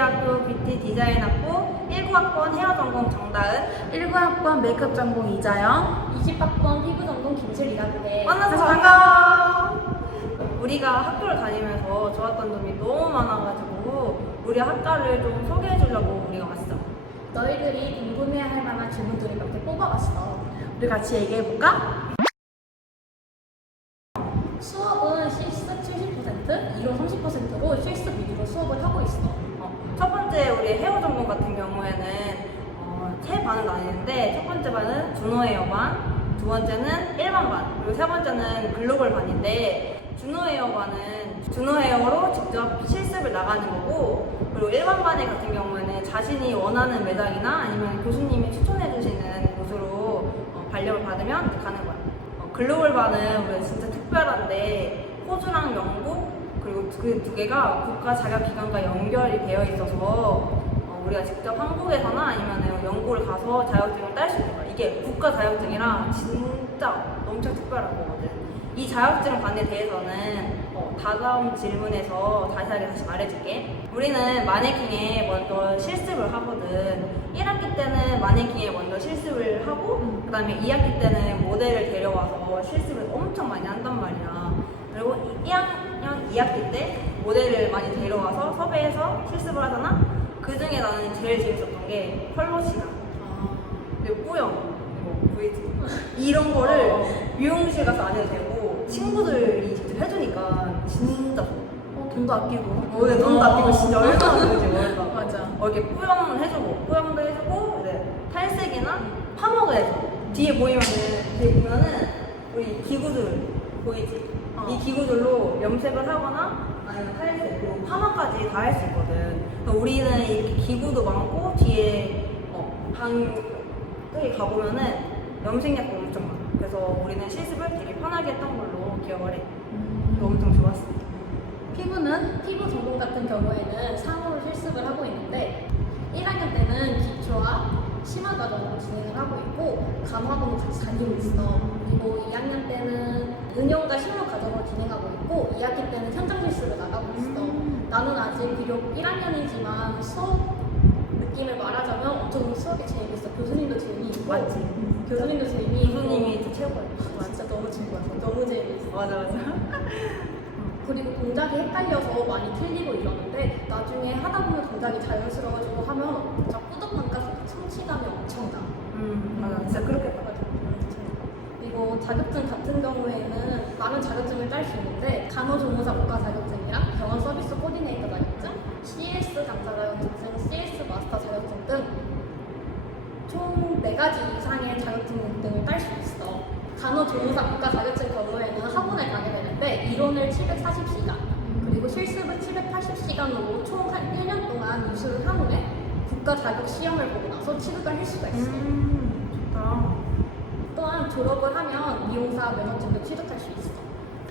서울대학교 뷰티 디자인학부 19학번 헤어 전공 정다은 19학번 메이크업 전공 이자영 20학번 피부 전공 김슬이라고 해. 만나서 반가워. 우리가 학교를 다니면서 좋았던 점이 너무 많아가지고 우리 학과를 좀 소개해 주려고 우리가 왔어. 너희들이 궁금해할 만한 질문들을 몇 개 뽑아봤어. 우리 같이 얘기해 볼까? 수업은 실습 70%, 이론 30%로 실습 위주로 수업을 하고 있어. 번째 우리 헤어 전공 같은 경우에는 어, 세 반을 나뉘는데 첫 번째 반은 준호 헤어 반, 두 번째는 일반 반, 그리고 세 번째는 글로벌 반인데 준호 헤어 반은 준호 헤어로 직접 실습을 나가는 거고 그리고 일반 반에 같은 경우에는 자신이 원하는 매장이나 아니면 교수님이 추천해 주시는 곳으로 어, 발령을 받으면 가는 거야. 어, 글로벌 반은 진짜 특별한데 호주랑 영국 그리고 그 두 개가 국가 자격 기관과 연결이 되어 있어서 어, 우리가 직접 한국에서나 아니면 영국을 가서 자격증을 딸 수 있는 거야. 이게 국가 자격증이랑 진짜 엄청 특별한 거거든. 이 자격증 반에 대해서는 어, 다다음 질문에서 자세하게 다시 말해줄게. 우리는 마네킹에 먼저 실습을 하거든. 1학기 때는 마네킹에 먼저 실습을 하고, 그 다음에 2학기 때는 모델을 데려와서 실습을 엄청 많이 한단 말이야. 그리고 1학년 2학기 때 모델을 많이 데려와서 섭외해서 실습을 하잖아? 그 중에 나는 제일 재밌었던 게 컬러 시간. 그리고 뿌염, 뭐 브이즈 이런 거를 미용실 가서 안 해도 되고 친구들이 직접 해주니까 진짜 좋아. 어, 돈도 아끼고 오늘 돈도 아끼고 진짜 얼마나 좋은지 몰라. 맞아. 어, 이렇게 뿌염 해주고 뿌염도 해주고 이제 탈색이나 파마도 해줘. 뒤에 보이면은 뒤에 보면은 우리 기구들 보이지? 어. 이 기구들로 염색을 하거나 아니면 탈색 그리고 파마까지 다 할 수 있거든. 그래서 우리는 이렇게 기구도 많고 뒤에 어, 방 저기 가보면은 염색약도 엄청 많아. 그래서 우리는 실습을 되게 편하게 했던 걸로 기억을 해. 그래서 엄청 좋았어. 피부는 피부 전공 같은 경우에는 상호로 실습을 하고 있는데 1학년 때는 기초와 심화 과정으로 진행을 하고 있고 간호학원도 같이 다니고 있어. 그리고 2학년 때는 응용과 실무 과정을 진행하고 있고 2학기 때는 현장 실습을 나가고 있어. 나는 아직 비록 1학년이지만 수업 느낌을 말하자면 엄청 수업이 재밌어. 교수님도 재미있고 맞지? 교수님도 재미있고 교수님이 최고야. 아, 진짜 너무 즐거웠어. 너무 재밌어. 맞아 맞아. 그리고 동작이 헷갈려서 많이 틀리고 이러는데 나중에 하다 보면 동작이 자연스러워지고 하면 진짜 뿌듯함과 성취감이 엄청 나. 음 맞아 진짜 그렇겠 다. 그리고 자격증 같은 경우에는 많은 자격증을 딸 수 있는데 간호조무사 국가 자격증이랑 병원 서비스 코디네이터 자격증, CS 강사 자격증, CS 마스터 자격증 등 총 4가지 이상의 자격증 등을 딸 수 있어. 간호조무사 국가 자격증 경우에는 학원을 가게 되는데 이론을 740시간, 그리고 실습을 780시간으로 총 한 1년 동안 유수를 한 후에 국가 자격 시험을 보고 나서 취득을 할 수가 있어. 음 좋다. 졸업을 하면 미용사 면허증도 취득할 수 있어.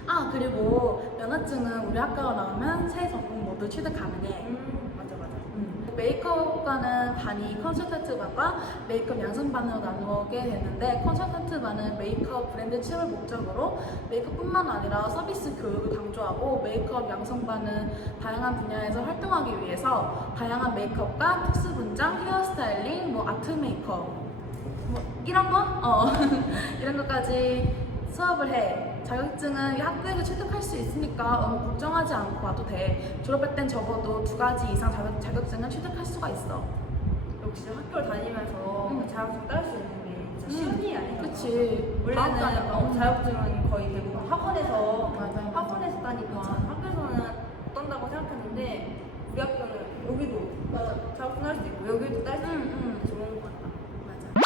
아 그리고 면허증은 우리 학교가 나오면 세 전공 모두 취득 가능해 음 맞아 맞아. 음. 메이크업과는 반이 컨설턴트 반과 메이크업 양성반으로 나누게 되는데 컨설턴트 반은 메이크업 브랜드 취업을 목적으로 메이크업뿐만 아니라 서비스 교육을 강조하고 메이크업 양성반은 다양한 분야에서 활동하기 위해서 다양한 메이크업과 특수 분장, 헤어스타일링, 뭐 아트 메이크업 뭐 이런 거? 어 이런 것까지 수업을 해. 자격증은 이 학교에서 취득할 수 있으니까 너무 걱정하지 않고 와도 돼. 졸업할 땐 적어도 두 가지 이상 자격, 자격증은 취득할 수가 있어. 역시 학교를 다니면서 음. 자격증 딸 수 있는 게 진짜 음. 쉬운 일이 아니야. 그치. 원래는 달에 어, 자격증은 거의 대부분 학원에서 맞아, 맞아. 학원에서 따니까 맞아. 학교에서는 못 딴다고 생각했는데 우리 학교는 여기도 맞아. 자격증 딸 수 있고 여기도 딸 수 있고 응, 응. 좋은 것 같다. 맞아.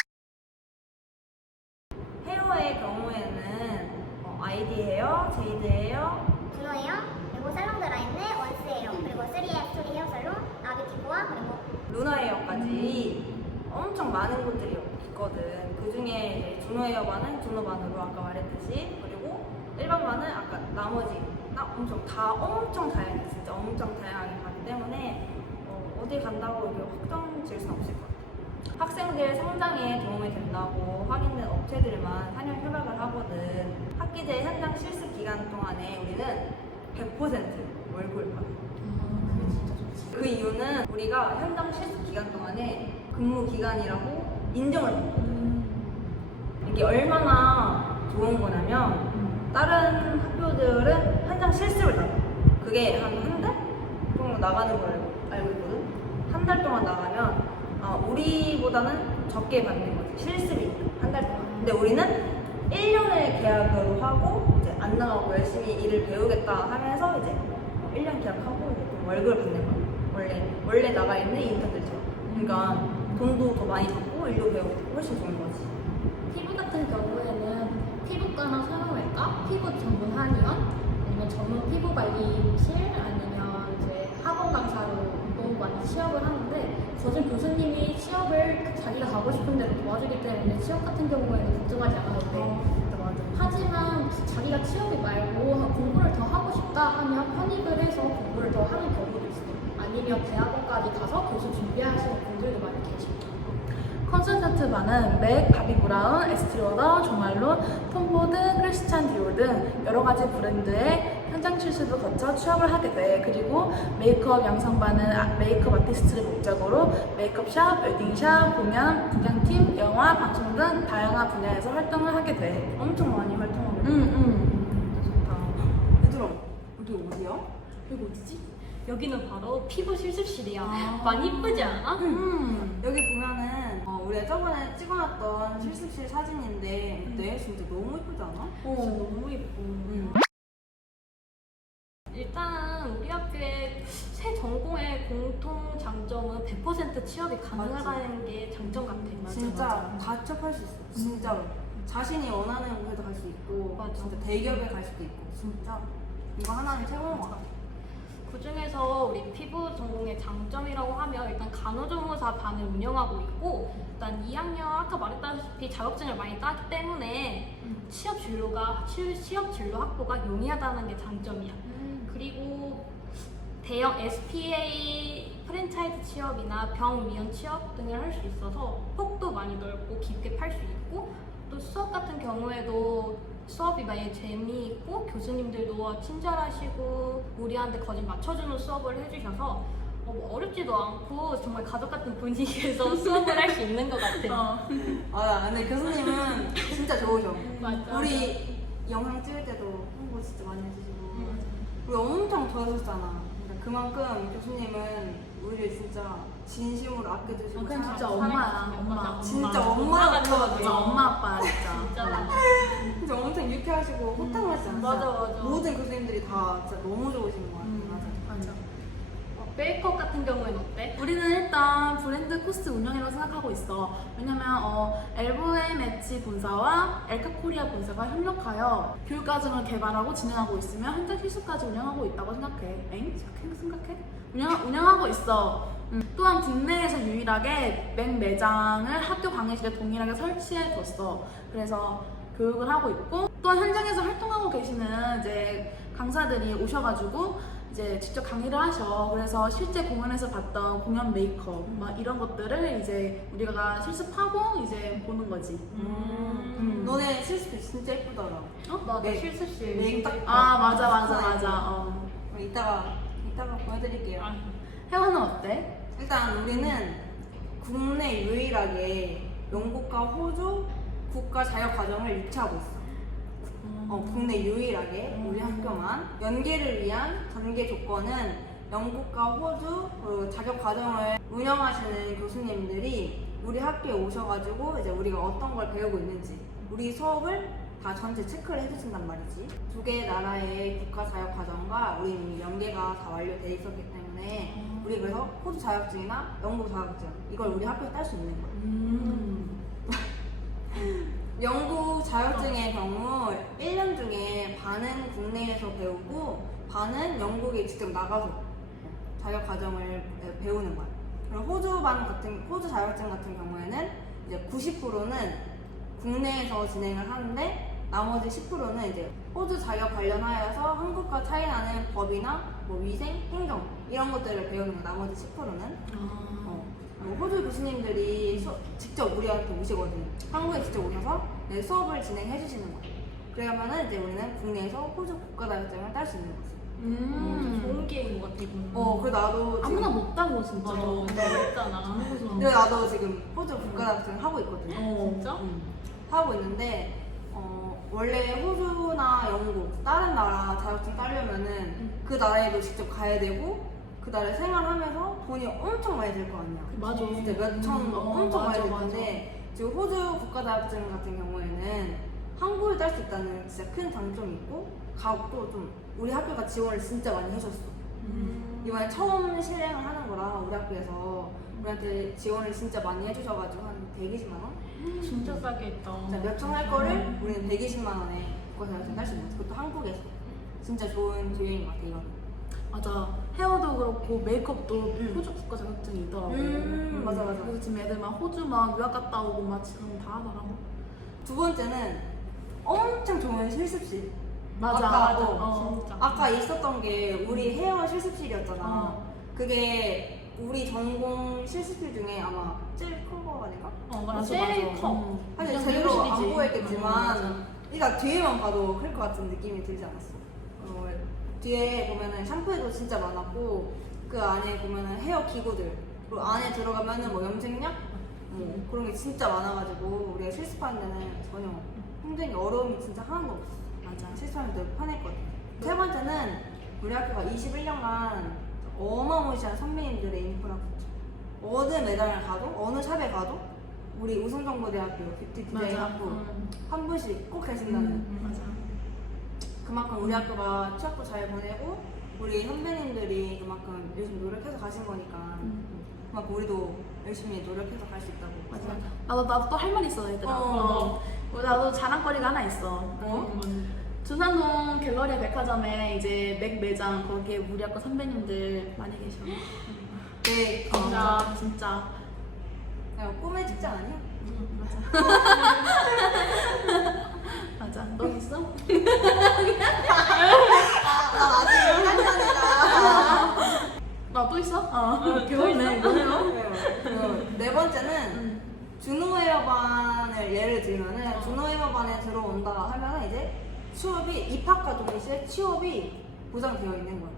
헤어의 경우에는 어, 아이디 헤어, 제이드 헤어, 블러예요. 그리고 살롱 드라이는 원스예요. 그리고 3M 스토리 헤어 살롱, 아비티코와 그리고 루나 헤어까지 엄청 많은 곳들이 있거든. 그 중에 준호 헤어반은 준호반으로 아까 말했듯이 그리고 일반 반은 아까 나머지 나 엄청 다 엄청 다양해. 진짜 엄청 다양하게 가기 때문에 어, 어디 간다고 이게 확정 지을 수는 없을 것 같아. 학생들 성장에 도움이 된다고 확인된 업체들만 상영 협약을 하거든. 학기제 현장 실습 기간 동안에 우리는 100% 월급을 받아. 그게 진짜 좋다. 거지. 그 이유는 우리가 현장 실습 기간 동안에 근무 기간이라고 인정을 받거든. 이게 얼마나 좋은 거냐면 다른 학교들은 현장 실습을 나가. 그게 한 한 달 정도 나가는 걸 알고 있거든. 한 달 동안 나가면 아, 우리보다는 적게 받는 거지. 실습이 한 달 동안. 근데 우리는 1년을 계약으로 하고 이제 안 나가고 열심히 일을 배우겠다 하면서 이제 1년 계약하고 월급을 받는 거야. 원래 원래 나가 있는 인턴들처럼. 그러니까 돈도 더 많이 받고 일도 배우고 훨씬 좋은 거지. 피부 같은 경우에는 피부과나 성형외과, 피부 전문 한의원, 아니면 전문 피부 관리실, 아니면 이제 학원 강사로 너무 많이 취업을 하는데 거진 교수님이 취업을 자기가 가고 싶은 대로 도와주기 때문에 취업 같은 경우에는 걱정하지 않아도 돼. 하지만 자기가 취업이 말고 공부를 더 하고 싶다 하면 편입을 해서 공부를 더 하는 경우도 있어. 아니면 대학원까지 가서 교수 준비하시는 분들도 많이 계시고. 컨설턴트 반은 맥, 바비 브라운, 에스티로더, 조말론, 톰보드, 크리스찬 디올 등 여러 가지 브랜드의 현장 실습을 거쳐 취업을 하게 돼. 그리고 메이크업 양성반은 아- 메이크업 아티스트를 목적으로 메이크업 샵, 웨딩샵, 공연, 분장팀, 영화, 방송 등 다양한 분야에서 활동을 하게 돼. 엄청 많이 활동하고 응, 있는 응. 좋다. 얘들아, 우리 어디야? 여기 어디지? 여기는 바로 피부 실습실이야. 아. 많이 이쁘지 않아? 음. 여기 보면은 어, 우리가 저번에 찍어놨던 실습실 사진인데 어때? 진짜 너무 예쁘지 않아? 진짜 너무 예뻐. 응. 일단 우리 학교의 새 전공의 공통 장점은 100% 취업이 가능하다는 게 장점 같아. 진짜 맞아. 다 취업할 수 있어. 진짜로. 자신이 원하는 곳에도 갈 수 있고, 맞아. 진짜 대기업에 갈 수도 있고, 진짜. 이거 하나는 최고인 것 같아. 그 중에서 우리 피부 전공의 장점이라고 하면 일단 간호조무사 반을 운영하고 있고 일단 2학년 아까 말했다시피 자격증을 많이 따기 때문에 취업 진로가 취- 취업 진로 확보가 용이하다는 게 장점이야. 그리고 대형 SPA 프랜차이즈 취업이나 병위원 취업 등을 할 수 있어서 폭도 많이 넓고 깊게 팔 수 있고 또 수업 같은 경우에도 수업이 많이 재미있고 교수님들도 친절하시고 우리한테 거의 맞춰주는 수업을 해주셔서 어, 뭐 어렵지도 않고 정말 가족 같은 분위기에서 수업을 할 수 있는 것 같아. 어. 맞아. 근데 교수님은 진짜 좋으셔. 맞아. 우리 영상 찍을 때도 홍보 진짜 많이 해주시고. 응. 우리 엄청 도와줬잖아. 그러니까 그만큼 교수님은 진짜 진심으로 아껴주시고. 아, 그냥 진짜 사랑- 엄마야, 엄마. 진짜 엄마가 같아. 진짜 엄마 아빠야 진짜. 진짜. 엄청 유쾌하시고 호탕하시지 않아? 맞아, 맞아. 모든 교수님들이 다 진짜 너무 좋으신 것 같아. 메이크업 같은 경우에는 어때? 우리는 일단 브랜드 코스 운영이라고 생각하고 있어. 왜냐면 어, LVM 엣지 본사와 엘카 코리아 본사가 협력하여 교육과정을 개발하고 진행하고 있으며 현장 실습까지 운영하고 있다고 생각해. 엥? 생각해? 운영, 운영하고 있어. 음, 또한 국내에서 유일하게 맥 매장을 학교 강의실에 동일하게 설치해 뒀어. 그래서 교육을 하고 있고 또한 현장에서 활동하고 계시는 이제 강사들이 오셔가지고 이제 직접 강의를 하셔. 그래서 실제 공연에서 봤던 공연 메이크업 막 이런 것들을 이제 우리가 실습하고 이제 보는 거지. 음. 음. 너네 실습 진짜 예쁘더라. 어? 맞아 네. 실습실 네, 딱 아 맞아 맞아 하나 맞아. 어. 우리 이따가 이따가 보여드릴게요. 아, 혜원은 어때? 일단 우리는 국내 유일하게 영국과 호주 국가 자격 과정을 유치하고 있어. 어, 국내 유일하게 우리 학교만 연계를 위한 전개 조건은 영국과 호주 그 자격 과정을 운영하시는 교수님들이 우리 학교에 오셔가지고 이제 우리가 어떤 걸 배우고 있는지 우리 수업을 다 전체 체크를 해주신단 말이지. 두 개 나라의 국가 자격 과정과 우리 이미 연계가 다 완료돼 있었기 때문에 우리 그래서 호주 자격증이나 영국 자격증 이걸 우리 학교에서 딸수 있는 거야. 음. 영국 자격증의 경우 1년 중에 반은 국내에서 배우고 반은 영국에 직접 나가서 자격 과정을 배우는 거야. 그리고 호주 반 같은 호주 자격증 같은 경우에는 이제 90%는 국내에서 진행을 하는데 나머지 10%는 이제 호주 자격 관련하여서 한국과 차이 나는 법이나 뭐 위생, 행정 이런 것들을 배우는 거야. 나머지 10%는 아. 어, 호주 교수님들이 수- 직접 우리한테 오시거든요. 한국에 직접 오셔서 네, 수업을 진행해 주시는 거예요. 그러면은 이제 우리는 국내에서 호주 국가 자격증을 딸 수 있는 거지. 음. 좋은 기회인 것 같아 이거는. 어, 그래 나도 지금 아무나 못다고 진짜. 맞아. 내가 했잖아. 근데 나도 지금 호주 국가대학생 하고 있거든요. 어. 진짜? 음, 하고 있는데 어, 원래 호주나 영국 다른 나라 자격증 따려면은 그 나라에도 직접 가야 되고 그 나라에 생활하면서 돈이 엄청 많이 들 거 아니야. 맞아. 진짜 몇천 음, 어, 엄청 많이 맞아, 들 맞아. 텐데 지금 호주 국가자격증 같은 경우에는 한국에 딸 수 있다는 진짜 큰 장점이 있고 가격도 좀 우리 학교가 지원을 진짜 많이 해줬어. 음. 이번에 처음 실행을 하는 거라 우리 학교에서 우리한테 지원을 진짜 많이 해주셔가지고 한 120만 원? 진짜 싸게 했다. 진짜 몇천 할 거를 우리는 120만 원에 국가자격증 딸 수 있는 그것도 한국에서 진짜 좋은 기회인 것 같아 이거는 맞아. 헤어도 그렇고 메이크업도 음. 호주 국가 자격증이 있더라고. 음, 맞아, 맞아. 그래서 지금 애들 막 호주 막 유학 갔다 오고 막 지금 다 하더라고. 두 번째는 엄청 좋은 실습실 맞아. 아까, 맞아. 어, 어. 진짜. 아까 있었던 게 우리 헤어 실습실이었잖아 어. 그게 우리 전공 실습실 중에 아마 제일 큰 거 아닐까? 어, 맞아. 제일. 커. 음. 사실 제대로 안. 보였겠지만 어, 맞아. 그러니까 뒤에만 봐도 클 것 같은 느낌이 들지 않았어. 어, 뒤에 보면은 샴푸도 진짜 많았고 그 안에 보면은 헤어 기구들 그리고 안에 들어가면은 뭐 염색약 뭐 그런 게 진짜 많아가지고 우리가 실습하는 데는 전혀 힘든 어려움이 진짜 하나도 없어. 맞아. 실습하면 늘 편했거든. 세 번째는 우리 학교가 21년간 어마무시한 선배님들의 인프라 구축. 어느 매장을 가도 어느 샵에 가도 우리 우승정보대학교 뷰티 디자인 맞아. 학부 음. 한 분씩 꼭 계신다는 음, 맞아. 그만큼 우리 학교가 취업도 잘 보내고 우리 선배님들이 그만큼 열심히 노력해서 가신 거니까 음. 그만큼 우리도 열심히 노력해서 갈 수 있다고 맞아. 생각해. 나도 나도 또 할 말 있어 얘들아. 어. 어. 나도 자랑거리가 하나 있어. 어? 준산동 갤러리 백화점에 이제 맥 매장 거기에 우리 학교 선배님들 많이 계셔. 네, 어, 진짜. 진짜. 꿈의 직장 아니야? 맞아. 준호 헤어반을 예를 들면은 준호 헤어반에 들어온다 하면은 이제 취업이 입학과 동시에 취업이 보장되어 있는 거야.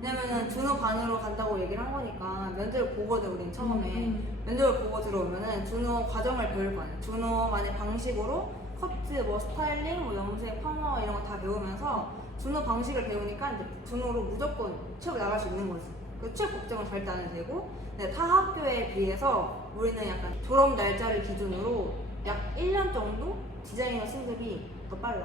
왜냐면은 준호 반으로 간다고 얘기를 한 거니까 면접을 보거든 우린 처음에 음, 면접을 보고 들어오면은 준호 과정을 배울 거 아니야. 준호만의 방식으로 커트, 뭐 스타일링, 뭐 염색, 파마 이런 거 다 배우면서 준호 방식을 배우니까 이제 준호로 무조건 취업 나갈 수 있는 거지. 그 취업 걱정은 절대 안 해도 되고 근데 타 학교에 비해서 우리는 약간 졸업 날짜를 기준으로 약 1년 정도 디자이너 승급이 더 빨라.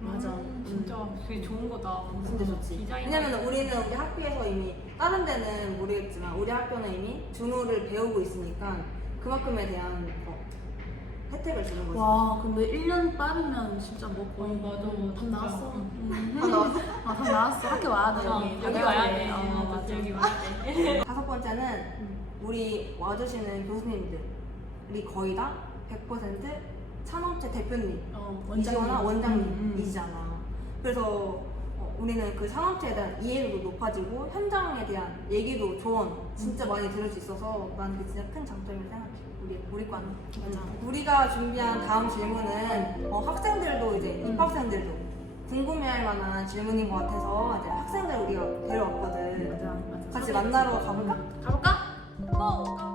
맞아. 음, 진짜 그게 좋은 거다. 진짜 좋지. 디자인. 왜냐면 우리는 우리 학교에서 이미 다른 데는 모르겠지만 우리 학교는 이미 준호를 배우고 있으니까 그만큼에 대한 어, 혜택을 주는 거지. 와, 근데 1년 빠르면 진짜 뭐 어, 거의 맞아. 답 진짜. 나왔어. 응. 다 나왔어? 아, 답 나왔어. 학교 와야 돼. 어, 여기. 여기 다 와야 돼. 어, 어, 맞아. 여기 와야 돼. 번째는 우리 와주시는 교수님들이 거의 다 100% 산업체 대표님 어, 이시거나 음, 음. 원장님이시잖아. 그래서 어, 우리는 그 산업체에 대한 이해도도 높아지고 현장에 대한 얘기도 조언 진짜 많이 들을 수 있어서 난 그게 진짜 큰 장점이라고 생각해. 우리 우리 과는. 맞아. 우리가 준비한 다음 질문은 어, 학생들도 이제 입학생들도 궁금해할 만한 질문인 것 같아서 이제 학생들 우리가 데려왔거든. 맞아, 맞아. 같이 만나러 가볼까? 가볼까? 고!